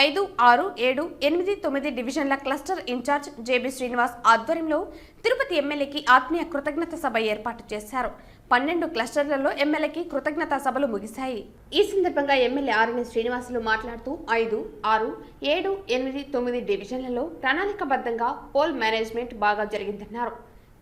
5, 6, 7, 8, 9 డివిజన్ల cluster in-charge J B Srinivas ఆధ్వర్యంలో తిరుపతి ఎమ్మెల్యేకి ఆత్మీయ కృతజ్ఞత సభ ఏర్పాటు చేశారు. 12 క్లస్టర్లలో ఎమ్మెల్యేకి కృతజ్ఞత సభలు ముగిశాయి. ఈ సందర్భంగా ఎమ్మెల్యే ఆర్ఎన్ శ్రీనివాసులు మాట్లాడుతూ 5, 6, 7, 8, 9 డివిజన్లలో ప్రణాళికబద్ధంగా పోల్ మేనేజ్మెంట్ బాగా జరిగిందన్నారు.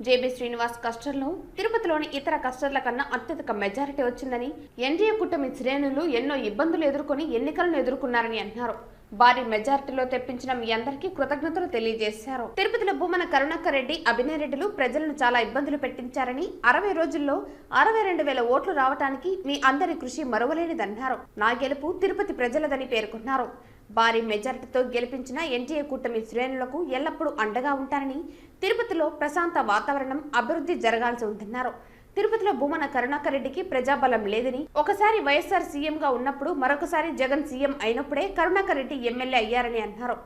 జేబీ శ్రీనివాస్ క్లస్టర్లో తిరుపతిలోని ఇతర క్లస్టర్ల కన్నా అత్యధిక మెజారిటీ వచ్చిందని, ఎన్డీఏ కూటమి శ్రేణులు ఎన్నో ఇబ్బందులు ఎదుర్కొని ఎన్నికలను ఎదుర్కొన్నారని అన్నారు. భారీ మెజారిటీలో తెప్పించిన మీ అందరికీ కృతజ్ఞతలు తెలియజేశారు. తిరుపతిలో భూమన కరుణాకర్ రెడ్డి, అభినయ్ రెడ్డిలు ప్రజలను చాలా ఇబ్బందులు పెట్టించారని, 60 రోజుల్లో 62,000 ఓట్లు రావడానికి మీ అందరి కృషి మరువలేనిదన్నారు. నా గెలుపు తిరుపతి ప్రజలదని పేర్కొన్నారు. భారీ మెజారిటీతో గెలిపించిన ఎన్డీఏ కూటమి శ్రేణులకు ఎల్లప్పుడూ అండగా ఉంటారని, తిరుపతిలో ప్రశాంత వాతావరణం, అభివృద్ధి జరగాల్సి ఉందన్నారు. తిరుపతిలో భూమన కరుణాకర్ రెడ్డికి ప్రజాబలం లేదని, ఒకసారి వైఎస్ఆర్ సీఎంగా ఉన్నప్పుడు మరొకసారి జగన్ సీఎం అయినప్పుడే కరుణాకర్ రెడ్డి ఎమ్మెల్యే అయ్యారని అన్నారు.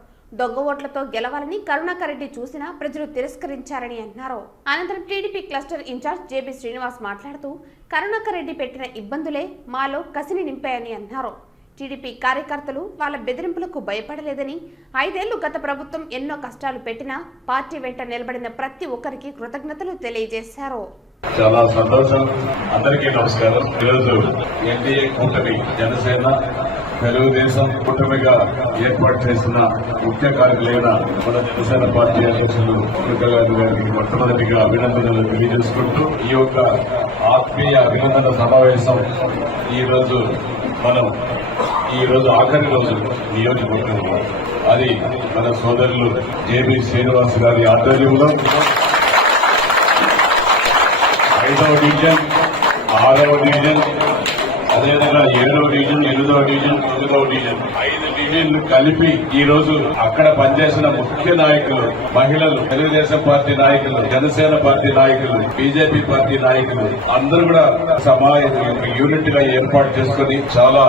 దొంగ ఓట్లతో గెలవాలని కరుణాకర్ రెడ్డి చూసినా ప్రజలు తిరస్కరించారని అన్నారు. అనంతరం TDP cluster in-charge J B Srinivas మాట్లాడుతూ, కరుణాకర్ రెడ్డి పెట్టిన ఇబ్బందులే మాలో కసిని నింపాయని అన్నారు. టీడీపీ కార్యకర్తలు వాళ్ళ బెదిరింపులకు భయపడలేదని, 5 ఏళ్లు గత ప్రభుత్వం ఎన్నో కష్టాలు పెట్టినా పార్టీ వెంట నిలబడిన ప్రతి ఒక్కరికి కృతజ్ఞతలు తెలియజేశారు. చాలా సంతోషం. అందరికీ నమస్కారం. ఈరోజు ఎన్డీఏ కూటమి జనసేన తెలుగుదేశం కూటమిగా ఏర్పాటు చేసిన ముఖ్య కార్యకులైన మన జనసేన పార్టీ అధ్యక్షులు గారికి మొట్టమొదటిగా అభినందనలు తెలియజేసుకుంటూ, ఈ యొక్క ఆత్మీయ అభినందన సమావేశం ఈ రోజు ఆఖరి రోజు నియోజకవర్గంలో, అది మన సోదరులు జేబీ శ్రీనివాస్ గారి ఆధ్వర్యంలో 5వ డివిజన్, 6వ డివిజన్, అదేవిధంగా 7వ డివిజన్, 8వ డివిజన్, 9వ డివిజన్, 5 డివిజన్లు కలిపి ఈ రోజు అక్కడ పనిచేసిన ముఖ్య నాయకులు, మహిళలు, తెలుగుదేశం పార్టీ నాయకులు, జనసేన పార్టీ నాయకులు, బీజేపీ పార్టీ నాయకులు అందరూ కూడా యూనిట్ గా ఏర్పాటు చేసుకుని, చాలా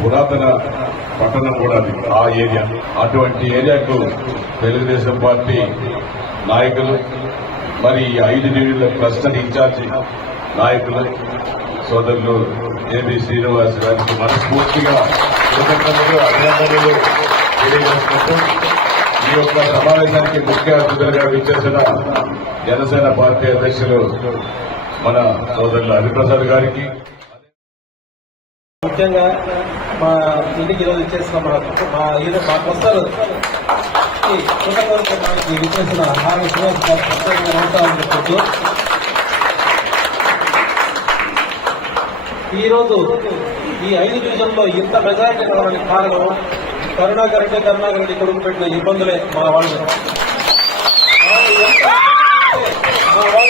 పురాతన పట్టణం కూడా ఆ ఏరియా, అటువంటి ఏరియాకు తెలుగుదేశం పార్టీ నాయకులు, మరి 5 డివిజన్ల క్లస్టర్ ఇన్ఛార్జి నాయకులు సోదరులు జేబీ శ్రీనివాస్ గారికి మనస్ఫూర్తిగా కృతజ్ఞతలు, అభినందనలు తెలియజేసుకుంటూ, ఈ యొక్క సమావేశానికి ముఖ్య అతిథులుగా విచ్చేసిన జనసేన పార్టీ అధ్యక్షులు మన సోదరులు హరిప్రసాద్ గారికి, ముఖ్యంగా మా ఇంటికి ఈరోజు ఇచ్చేసిన మా క్లస్టర్ కృతజ్ఞతకి విచ్చేసిన ఆర్ఎన్ శ్రీనివాస్ గారికి ప్రత్యేకంగా నమస్కారం చెప్పుకుంటూ, ఈ రోజు ఈ 5 డివిజన్లో ఇంత మెజారిటీ రావడానికి కారణం కరుణాకర్ రెడ్డి కొడుకు పెట్టిన ఇబ్బందులే. మా వాళ్ళు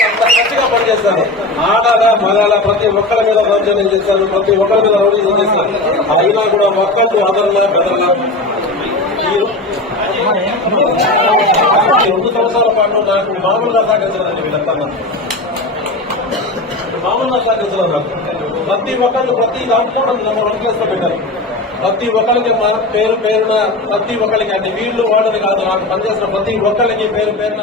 అంత గట్టిగా పనిచేస్తారు. ఆడాల మగాల ప్రతి ఒక్కరి మీద దౌర్జన్యం చేస్తారు, ప్రతి ఒక్కరి మీద రౌడీజం చేస్తారు. అయినా కూడా ఒక్కళ్ళు ఆదరణ బెదరలా 2 సంవత్సరాల పాటు నాకు మామూలుగా సాగించలేదండి. వీళ్ళంతా మామూలుగా సాగించలేదు. ప్రతి ఒక్కళ్ళు ప్రతి దాంట్లో నెంబర్ 1 ప్లేస్ లో పెట్టారు. ప్రతి ఒక్కరికి పేరున ప్రతి ఒక్కరికి, అంటే వీళ్ళు వాళ్ళని కాదు, నాకు పనిచేసిన ప్రతి ఒక్కరికి పేరున